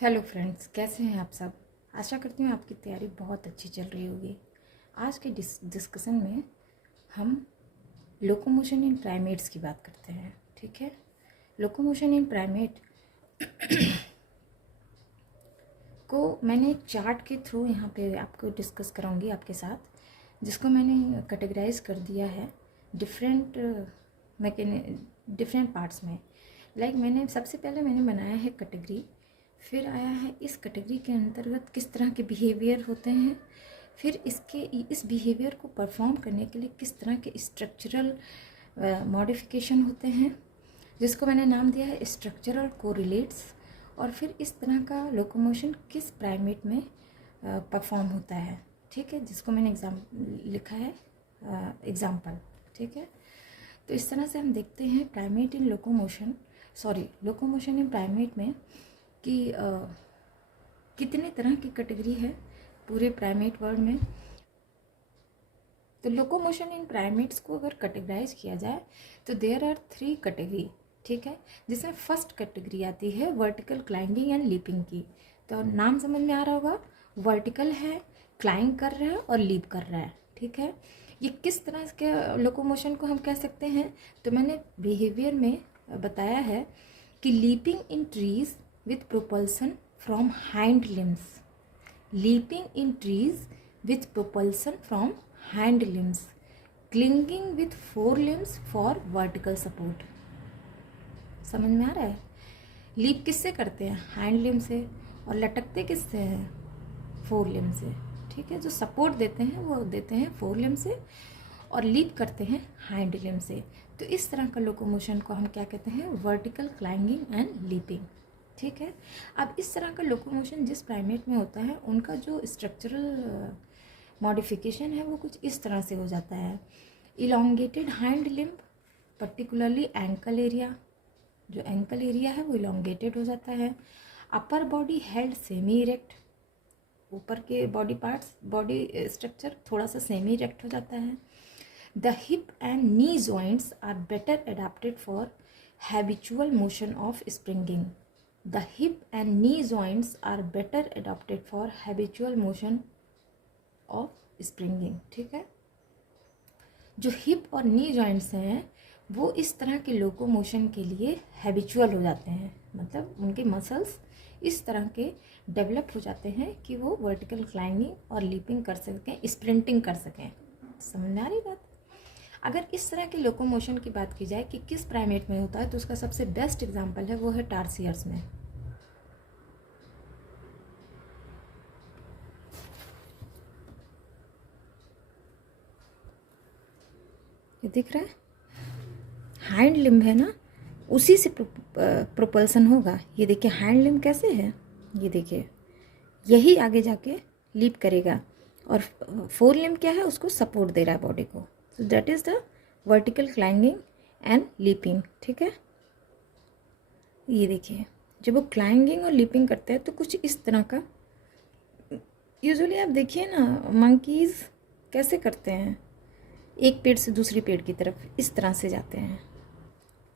Hello friends, कैसे हैं आप सब। आशा करती हूँ आपकी तैयारी बहुत अच्छी चल रही होगी। आज के डिस्कशन में हम लोकोमोशन इन प्राइमेट्स की बात करते हैं। ठीक है, लोकोमोशन इन प्राइमेट को मैंने एक चार्ट के थ्रू यहाँ पे आपको डिस्कस कराऊंगी आपके साथ, जिसको मैंने कैटेगराइज कर दिया है डिफरेंट डिफरेंट पार्ट्स में। मैंने सबसे पहले बनाया है कैटेगरी, फिर आया है इस कैटेगरी के अंतर्गत किस तरह के बिहेवियर होते हैं, फिर इस बिहेवियर को परफॉर्म करने के लिए किस तरह के स्ट्रक्चरल मॉडिफिकेशन होते हैं, जिसको मैंने नाम दिया है स्ट्रक्चरल कोरिलेट्स, और फिर इस तरह का लोकोमोशन किस प्राइमेट में परफॉर्म होता है। ठीक है, जिसको मैंने लिखा है एग्जाम्पल। ठीक है, तो इस तरह से हम देखते हैं primate in locomotion in primate में कि कितने तरह की कैटेगरी है पूरे प्राइमेट वर्ल्ड में। तो लोकोमोशन इन प्राइमेट्स को अगर कैटेगराइज किया जाए तो देयर आर 3 कैटेगरी। ठीक है, जिसमें फर्स्ट कैटेगरी आती है वर्टिकल क्लाइंबिंग एंड लीपिंग की। तो नाम समझ में आ रहा होगा, वर्टिकल है, क्लाइंब कर रहा है और लीप कर रहा है। ठीक है, ये किस तरह के लोकोमोशन को हम कह सकते हैं, तो मैंने बिहेवियर में बताया है कि leaping in trees with propulsion from hind limbs, leaping in trees with propulsion from hind limbs, clinging with forelimbs for vertical support। समझ में आ रहा है, लीप किससे करते हैं, हाइंड लिम्ब से, और लटकते किससे हैं, फोर लिम्ब से। ठीक है, जो सपोर्ट देते हैं वो देते हैं फोर लिम्ब से और लीप करते हैं हाइंड लिम्ब से। तो इस तरह का लोकोमोशन को हम क्या कहते हैं, वर्टिकल क्लाइंबिंग एंड लीपिंग। ठीक है, अब इस तरह का लोकोमोशन जिस प्राइमेट में होता है उनका जो स्ट्रक्चरल मॉडिफिकेशन है वो कुछ इस तरह से हो जाता है। Elongated hind limb, particularly ankle area, जो एंकल एरिया है वो इलोंगेटेड हो जाता है। अपर बॉडी हेल्ड सेमी इरेक्ट, ऊपर के बॉडी पार्ट्स, बॉडी स्ट्रक्चर थोड़ा सा सेमी इरेक्ट हो जाता है। The hip and knee joints are better adapted for habitual motion of springing. The hip and knee joints are better adapted for habitual motion of springing। ठीक है, जो hip और नी joints हैं वो इस तरह के लोकोमोशन के लिए हैबिचुअल हो जाते हैं, मतलब उनके मसल्स इस तरह के डेवलप हो जाते हैं कि वो वर्टिकल क्लाइंबिंग और लीपिंग कर सकें, स्प्रिंटिंग कर सकें। समझ में आ रही बात। अगर इस तरह के लोकोमोशन की बात की जाए कि किस प्राइमेट में होता है, तो उसका सबसे बेस्ट एग्जांपल है वो है टार्सियर्स में। ये दिख रहा है, हाइंड लिम्ब है ना, उसी से प्रोपल्सन होगा। ये देखिए हाइंड लिम्ब कैसे है, ये देखिए यही आगे जाके लीप करेगा, और फोर लिम्ब क्या है, उसको सपोर्ट दे रहा है बॉडी को। तो that is the vertical climbing and leaping. ठीक है, ये देखिए जब वो क्लाइंबिंग और लीपिंग करते हैं तो कुछ इस तरह का, यूजुअली आप देखिए ना मंकीज़ कैसे करते हैं, एक पेड़ से दूसरी पेड़ की तरफ इस तरह से जाते हैं।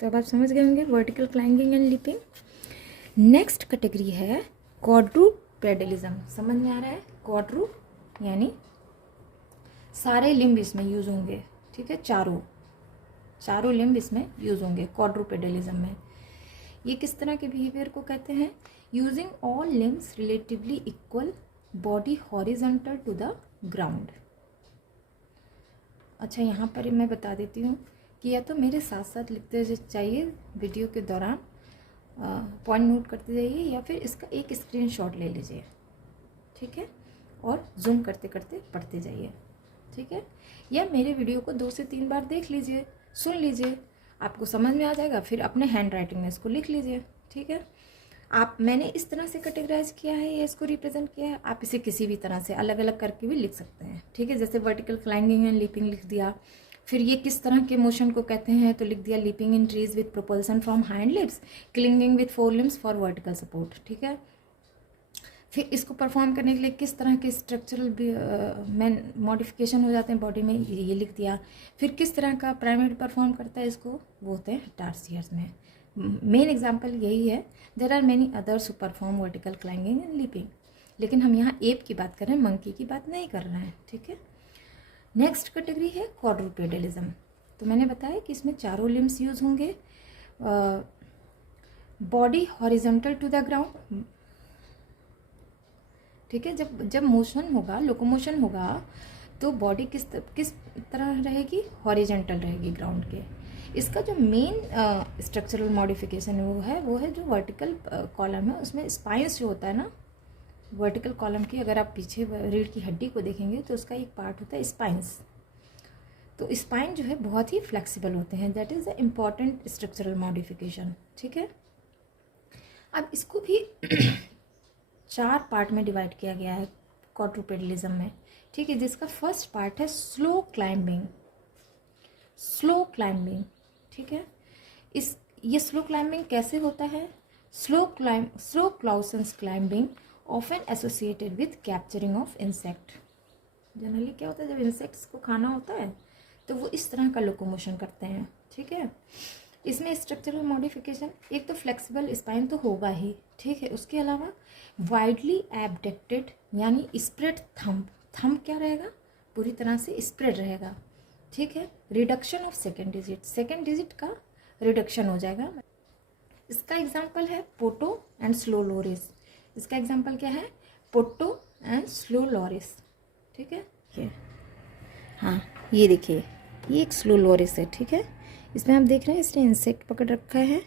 तो अब आप समझ गए होंगे vertical climbing and leaping. Next category है क्वाड्रूपेडलिज्म। समझ में आ रहा है, क्वाड्रू यानी सारे लिम्ब इसमें यूज होंगे। ठीक है, चारों लिम्ब इसमें यूज होंगे क्वाड्रूपेडलिज्म में। ये किस तरह के बिहेवियर को कहते हैं, using all limbs relatively equal, body horizontal to the ground. अच्छा, यहाँ पर मैं बता देती हूँ कि या तो मेरे साथ साथ लिखते चाहिए वीडियो के दौरान, पॉइंट नोट करते जाइए, या फिर इसका एक स्क्रीनशॉट ले लीजिए। ठीक है, और जूम करते करते पढ़ते जाइए। ठीक है, या मेरे वीडियो को 2 से 3 बार देख लीजिए, सुन लीजिए, आपको समझ में आ जाएगा, फिर अपने हैंड राइटिंग में इसको लिख लीजिए। ठीक है, मैंने इस तरह से कैटेगराइज किया है या इसको रिप्रेजेंट किया है, आप इसे किसी भी तरह से अलग अलग करके भी लिख सकते हैं। ठीक है, जैसे वर्टिकल क्लाइंबिंग एंड लीपिंग लिख दिया, फिर ये किस तरह के मोशन को कहते हैं, तो लिख दिया leaping in trees with propulsion from hind limbs, clinging with four limbs for vertical support. ठीक है, फिर इसको परफॉर्म करने के लिए किस तरह के स्ट्रक्चरल मॉडिफिकेशन हो जाते हैं बॉडी में, ये लिख दिया। फिर किस तरह का प्राइमेट परफॉर्म करता है इसको, वो होते हैं टार्सियर्स में। मेन एग्जाम्पल यही है। There are many others who perform vertical climbing and leaping, लेकिन हम यहाँ एप की बात कर रहे हैं, मंकी की बात नहीं कर रहे हैं, ठीक है। नेक्स्ट कैटेगरी है क्वाड्रूपेडलिज्म। तो मैंने बताया कि इसमें चारों लिम्स यूज होंगे। Body horizontal to the ground, ठीक है। जब मोशन होगा, लोकोमोशन होगा, तो बॉडी किस तरह रहेगी, हॉरिजॉन्टल रहेगी ग्राउंड के। इसका जो मेन स्ट्रक्चरल मॉडिफिकेशन वो है जो वर्टिकल कॉलम है, उसमें स्पाइंस जो होता है ना, वर्टिकल कॉलम की अगर आप पीछे रीढ़ की हड्डी को देखेंगे तो उसका एक पार्ट होता है स्पाइंस। तो स्पाइन जो है बहुत ही फ्लेक्सिबल होते हैं, that is the important structural modification, ठीक है। अब इसको भी 4 पार्ट में डिवाइड किया गया है क्वाड्रूपेडलिज्म में, ठीक है, जिसका फर्स्ट पार्ट है स्लो क्लाइंबिंग। स्लो क्लाइंबिंग, ठीक है। ये स्लो क्लाइंबिंग कैसे होता है? स्लो क्लाउसेंस climbing often associated with capturing of insect. Generally क्या होता है, जब इंसेक्ट्स को खाना होता है तो वो इस तरह का लोकोमोशन करते हैं, ठीक है। इसमें स्ट्रक्चरल मॉडिफिकेशन, एक तो फ्लेक्सिबल स्पाइन तो होगा ही, ठीक है, उसके अलावा वाइडली एबडक्टेड यानी स्प्रेड थंब क्या रहेगा, पूरी तरह से स्प्रेड रहेगा, ठीक है। रिडक्शन ऑफ सेकेंड डिजिट का रिडक्शन हो जाएगा। इसका एग्जाम्पल है पोटो एंड स्लो लोरिस। इसका एग्जाम्पल क्या है, पोटो एंड स्लो लोरिस, ठीक है। हाँ, ये देखिए, ये एक स्लो लोरिस है, ठीक है। इसमें आप देख रहे हैं इसने इंसेक्ट पकड़ रखा है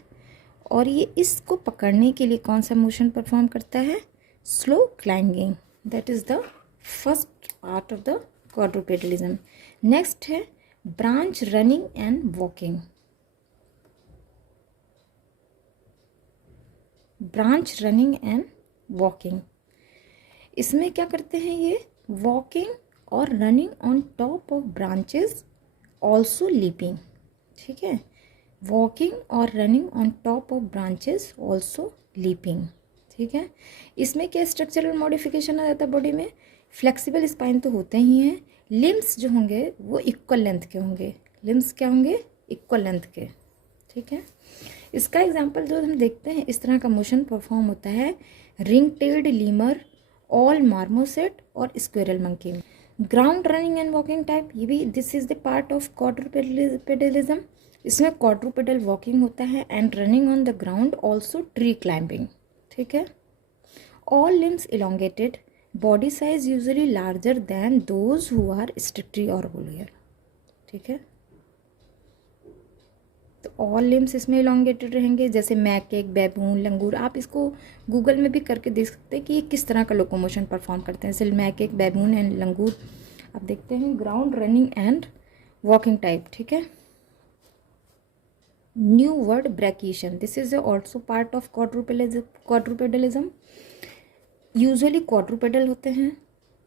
और ये इसको पकड़ने के लिए कौन सा मोशन परफॉर्म करता है, slow climbing. That is the first part of the quadrupedalism. Next है branch running and walking. Branch running and walking, इसमें क्या करते हैं ये, वॉकिंग और running on top of branches also leaping, ठीक है। वॉकिंग और running on top of branches also leaping, ठीक है। इसमें क्या स्ट्रक्चरल मॉडिफिकेशन आ जाता है बॉडी में, फ्लेक्सिबल स्पाइन तो होते ही हैं, लिम्स जो होंगे वो इक्वल लेंथ के होंगे, लिम्स क्या होंगे, इक्वल लेंथ के, ठीक है। इसका एग्जाम्पल जो हम देखते हैं इस तरह का मोशन परफॉर्म होता है ring tailed lemur, all marmoset और squirrel monkey. Ground running and walking type, ये भी this is the part of quadrupedalism. इसमें क्वाड्रूपेडल वॉकिंग होता है and running on the ground, also tree climbing, ठीक है। All limbs elongated, body size usually larger than those who are strictly arboreal, ठीक है। तो ऑल लिम्स इसमें elongated रहेंगे, जैसे मैकेक, बैबून, लंगूर। आप इसको गूगल में भी करके देख सकते हैं कि ये किस तरह का लोकोमोशन परफॉर्म करते हैं, जैसे मैकेक, बैबून एंड लंगूर। आप देखते हैं ground running and walking type, ठीक है। New world brachiation, this is also part of quadrupedalism. Usually quadrupedal होते हैं,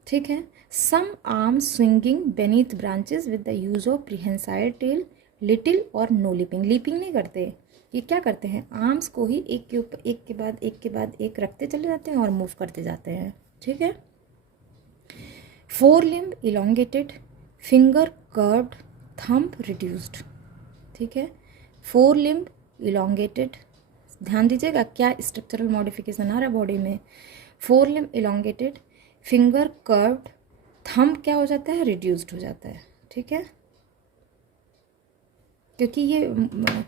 ठीक है। Some arm swinging beneath branches with the use of prehensile tail, little और नो लिपिंग। लिपिंग नहीं करते, ये क्या करते हैं, आर्म्स को ही एक के ऊपर एक के बाद एक के बाद एक रखते चले जाते हैं और मूव करते जाते हैं, ठीक है। Four limb elongated, finger curved, thumb reduced, ठीक है। फोर लिम्ब इलोंगेटेड, ध्यान दीजिएगा क्या स्ट्रक्चरल मॉडिफिकेशन आ रहा है बॉडी में। Four limb elongated, finger curved, thumb क्या हो जाता है, रिड्यूस्ड हो जाता है, ठीक है। क्योंकि ये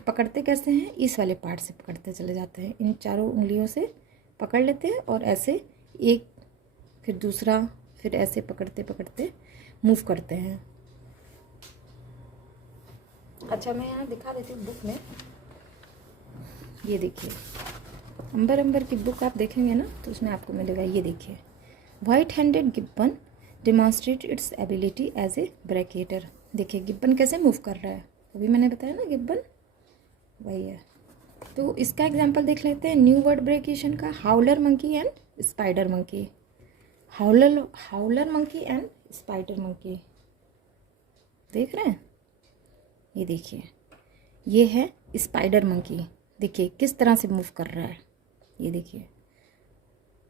पकड़ते कैसे हैं, इस वाले पार्ट से पकड़ते चले जाते हैं, इन चारों उंगलियों से पकड़ लेते हैं और ऐसे एक फिर दूसरा फिर ऐसे पकड़ते पकड़ते मूव करते हैं। अच्छा, मैं यहाँ दिखा देती हूँ बुक में, ये देखिए अंबर की बुक आप देखेंगे ना तो उसमें आपको मिलेगा, ये देखिए, white handed gibbon demonstrate its ability as a brachiator. देखिए गिब्बन कैसे मूव कर रहा है, अभी मैंने बताया ना गिब्बन वही है। तो इसका एग्जांपल देख लेते हैं न्यू वर्ड ब्रैकिएशन का, howler monkey and spider monkey. Howler monkey and spider monkey, देख रहे हैं, ये देखिए ये है स्पाइडर मंकी, देखिए किस तरह से मूव कर रहा है, ये देखिए,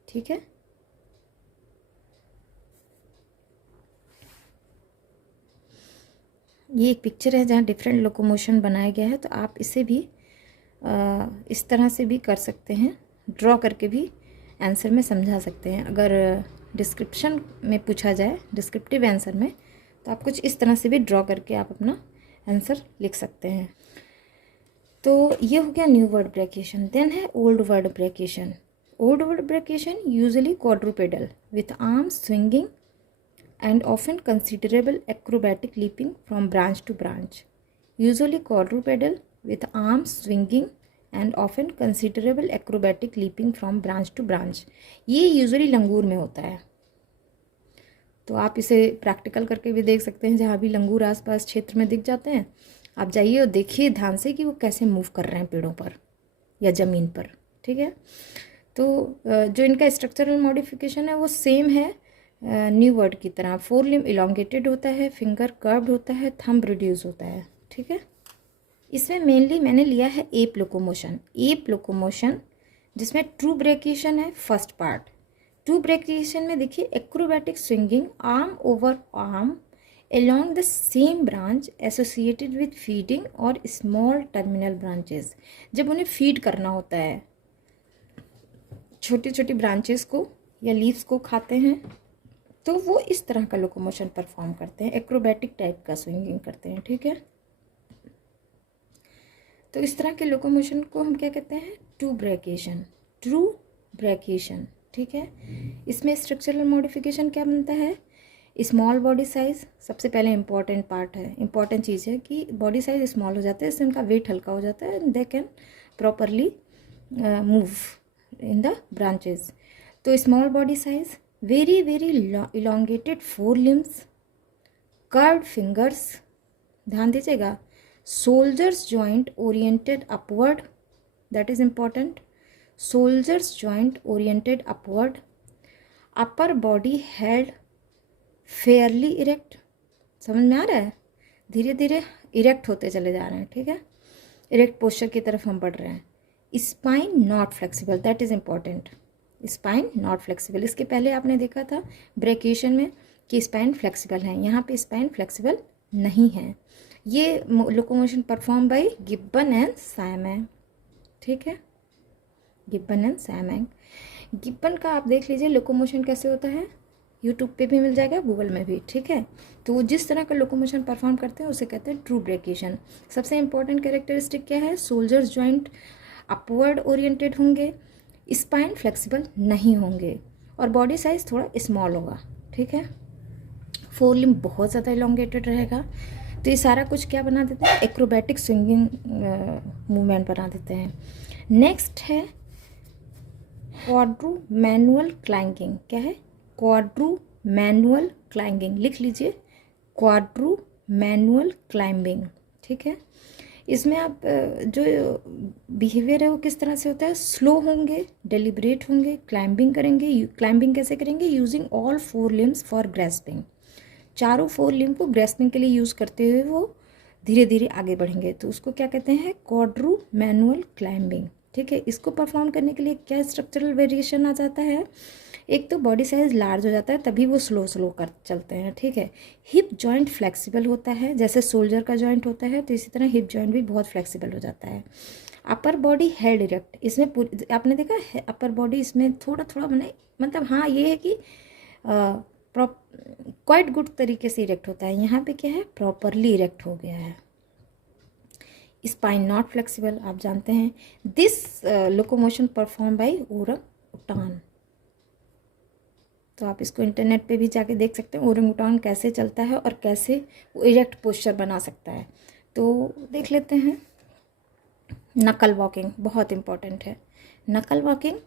ठीक है। ये एक पिक्चर है जहाँ डिफरेंट लोकोमोशन बनाया गया है, तो आप इसे भी इस तरह से भी कर सकते हैं, ड्रॉ करके भी आंसर में समझा सकते हैं। अगर डिस्क्रिप्शन में पूछा जाए, डिस्क्रिप्टिव आंसर में, तो आप कुछ इस तरह से भी ड्रॉ करके आप अपना आंसर लिख सकते हैं। तो ये हो गया न्यू वर्ड ब्रेकेशन। देन है old world brachiation. Old world brachiation usually quadrupedal with arms swinging and often considerable acrobatic leaping from branch to branch. Usually quadrupedal with arms swinging and often considerable acrobatic leaping from branch to branch. ये usually लंगूर में होता है, तो आप इसे practical करके भी देख सकते हैं। जहाँ भी लंगूर आसपास क्षेत्र में दिख जाते हैं, आप जाइए और देखिए ध्यान से कि वो कैसे मूव कर रहे हैं पेड़ों पर या ज़मीन पर, ठीक है। तो जो इनका स्ट्रक्चरल मॉडिफिकेशन है वो सेम है न्यू वर्ड की तरह। फोर लिम्ब इलोंगेटेड होता है, फिंगर कर्व्ड होता है, थंब रिड्यूस होता है, ठीक है। इसमें मेनली मैंने लिया है एप लोकोमोशन। एप लोकोमोशन जिसमें ट्रू ब्रेकेशन है फर्स्ट पार्ट। ट्रू ब्रेकेशन में देखिए acrobatic swinging arm over arm along the same branch associated with feeding और small terminal branches। जब उन्हें फीड करना होता है, छोटी छोटी ब्रांचेस को या लीव्स को खाते हैं, तो वो इस तरह का लोकोमोशन परफॉर्म करते हैं, एक्रोबैटिक टाइप का स्विंगिंग करते हैं, ठीक है। तो इस तरह के लोकोमोशन को हम क्या कहते हैं? ट्रू ब्रेकेशन। ट्रू ब्रेकेशन, ठीक है। इसमें स्ट्रक्चरल मॉडिफिकेशन क्या बनता है? स्मॉल बॉडी साइज सबसे पहले इंपॉर्टेंट पार्ट है, इंपॉर्टेंट चीज़ है कि बॉडी साइज स्मॉल हो जाता है, इससे उनका वेट हल्का हो जाता है, they can properly move in the branches. तो small body size, very very elongated four limbs, curved fingers, ध्यान दीजिएगा, shoulders joint oriented upward, that is important, shoulders joint oriented upward, upper body held fairly erect, समझ में आ रहा है? धीरे धीरे erect होते चले जा रहे हैं, ठीक है, इरेक्ट पोस्चर की तरफ हम बढ़ रहे हैं। Spine not flexible, that is important, spine not flexible. इसके पहले आपने देखा था ब्रेकेशन में कि स्पाइन फ्लेक्सिबल है, यहाँ पे स्पाइन फ्लेक्सिबल नहीं है। ये locomotion perform by gibbon and siamang, ठीक है, गिब्बन एंड साइमैंग। गिब्बन का आप देख लीजिए लोकोमोशन कैसे होता है, यूट्यूब पे भी मिल जाएगा, गूगल में भी, ठीक है। तो वो जिस तरह का लोकोमोशन परफॉर्म करते हैं उसे कहते हैं ट्रू ब्रेकेशन। सबसे इंपॉर्टेंट कैरेक्टरिस्टिक क्या है? सोल्जर्स जॉइंट अपवर्ड ओरिएंटेड होंगे, स्पाइन फ्लेक्सिबल नहीं होंगे और बॉडी साइज थोड़ा स्मॉल होगा, ठीक है। फोर लिम्ब बहुत ज़्यादा इलोंगेटेड रहेगा। तो ये सारा कुछ क्या बना देते हैं? एक्रोबैटिक स्विंगिंग मूवमेंट बना देते हैं। नेक्स्ट है क्वाड्रू मैनुअल क्लाइंगिंग। क्या है? क्वाड्रू मैनुअल क्लाइंबिंग, लिख लीजिए, क्वाड्रू मैनुअल क्लाइंबिंग, ठीक है। इसमें आप जो बिहेवियर है वो किस तरह से होता है? स्लो होंगे, डेलिब्रेट होंगे, क्लाइंबिंग करेंगे। क्लाइंबिंग कैसे करेंगे? Using all four limbs for grasping, चारों फोर लिम्ब को ग्रेस्पिंग के लिए यूज़ करते हुए वो धीरे धीरे आगे बढ़ेंगे, तो उसको क्या कहते हैं? क्वाड्रू मैनुअल क्लाइंबिंग, ठीक है। इसको परफॉर्म करने के लिए क्या स्ट्रक्चरल वेरिएशन आ जाता है? एक तो बॉडी साइज लार्ज हो जाता है, तभी वो स्लो स्लो कर चलते हैं, ठीक है। हिप जॉइंट फ्लेक्सिबल होता है, जैसे सोल्जर का जॉइंट होता है, तो इसी तरह हिप जॉइंट भी बहुत फ्लेक्सिबल हो जाता है। अपर बॉडी हेल्ड इरेक्ट, इसमें पूरी आपने देखा है अपर बॉडी इसमें थोड़ा थोड़ा बने, मतलब हाँ ये है कि क्वाइट गुड तरीके से इरेक्ट होता है। यहाँ पे क्या है? प्रॉपरली इरेक्ट हो गया है। स्पाइन नॉट फ्लेक्सिबल, आप जानते हैं। This locomotion perform bye orangutan, तो आप इसको इंटरनेट पे भी जाके देख सकते हैं ओरंगुटान कैसे चलता है और कैसे वो इरेक्ट पोस्चर बना सकता है। तो देख लेते हैं। नकल वॉकिंग बहुत इम्पॉर्टेंट है। नकल वॉकिंग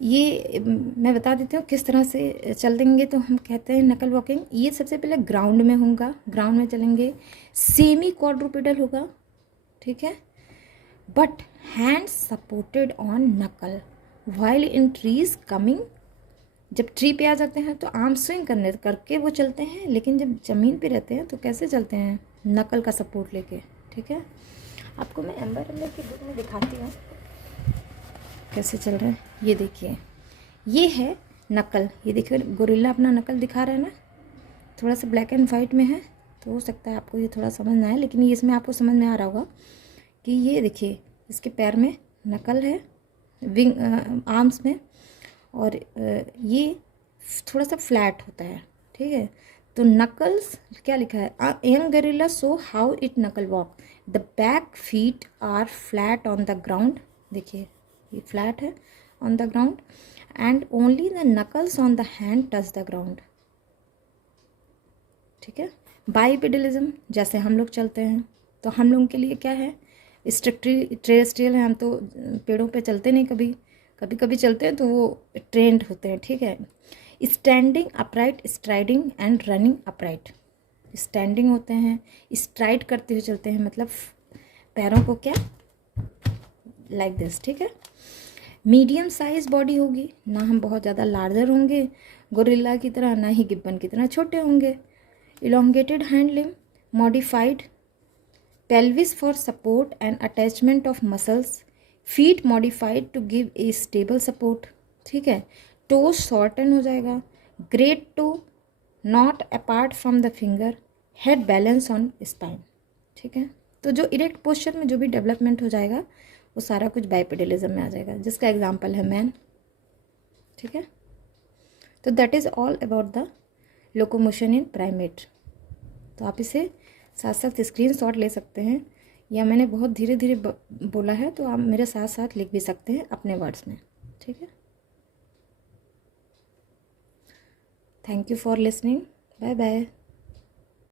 ये मैं बता देती हूँ किस तरह से चल देंगे। तो हम कहते हैं नकल वॉकिंग, ये सबसे पहले ग्राउंड में होगा, ग्राउंड में चलेंगे, सेमी क्वाड्रूपेडल होगा, ठीक है, बट हैंड्स सपोर्टेड ऑन नकल व्हाइल इन ट्रीज कमिंग। जब ट्री पे आ जाते हैं तो आर्म स्विंग करके वो चलते हैं, लेकिन जब ज़मीन पे रहते हैं तो कैसे चलते हैं? नकल का सपोर्ट लेके, ठीक है। आपको मैं एम्बर की बुक में दिखाती हूँ कैसे चल रहा है। ये देखिए, ये है नकल, ये देखिए गोरिल्ला अपना नकल दिखा रहा है ना, थोड़ा सा ब्लैक एंड वाइट में है, तो हो सकता है आपको ये थोड़ा समझ ना आए, लेकिन ये इसमें आपको समझ में आ रहा होगा कि ये देखिए इसके पैर में नकल है, विंग आर्म्स में, और ये थोड़ा सा फ्लैट होता है, ठीक है। तो नकल्स क्या लिखा है, young gorilla so how it knuckle walk, the back feet are flat on the ground, देखिए ये फ्लैट है on the ground, and only the knuckles on the hand touch the ground, ठीक है। बाइपेडलिज्म, जैसे हम लोग चलते हैं तो हम लोगों के लिए क्या है, टेरेस्ट्रियल है, हम तो पेड़ों पे चलते नहीं, कभी कभी चलते हैं तो वो ट्रेंड होते हैं, ठीक है। Standing upright, striding and running upright, standing होते हैं, स्ट्राइड करते हुए चलते हैं, मतलब पैरों को क्या लाइक दिस, ठीक है। मीडियम साइज बॉडी होगी, ना हम बहुत ज़्यादा लार्जर होंगे गोरिल्ला की तरह, ना ही गिब्बन की तरह छोटे होंगे। Elongated hand limb, modified pelvis for support and attachment of muscles, feet modified to give a stable support, ठीक है। टो शॉर्टन हो जाएगा, great toe not apart from the finger, head balance on spine, ठीक है। तो जो erect posture में जो भी डेवलपमेंट हो जाएगा वो सारा कुछ बाइपेडलिज्म में आ जाएगा, जिसका एग्जाम्पल है मैन, ठीक है। तो that is all about the locomotion in primate. तो आप इसे साथ साथ स्क्रीनशॉट ले सकते हैं, या मैंने बहुत धीरे धीरे बोला है तो आप मेरे साथ साथ लिख भी सकते हैं अपने वर्ड्स में, ठीक है। Thank you for listening, bye bye.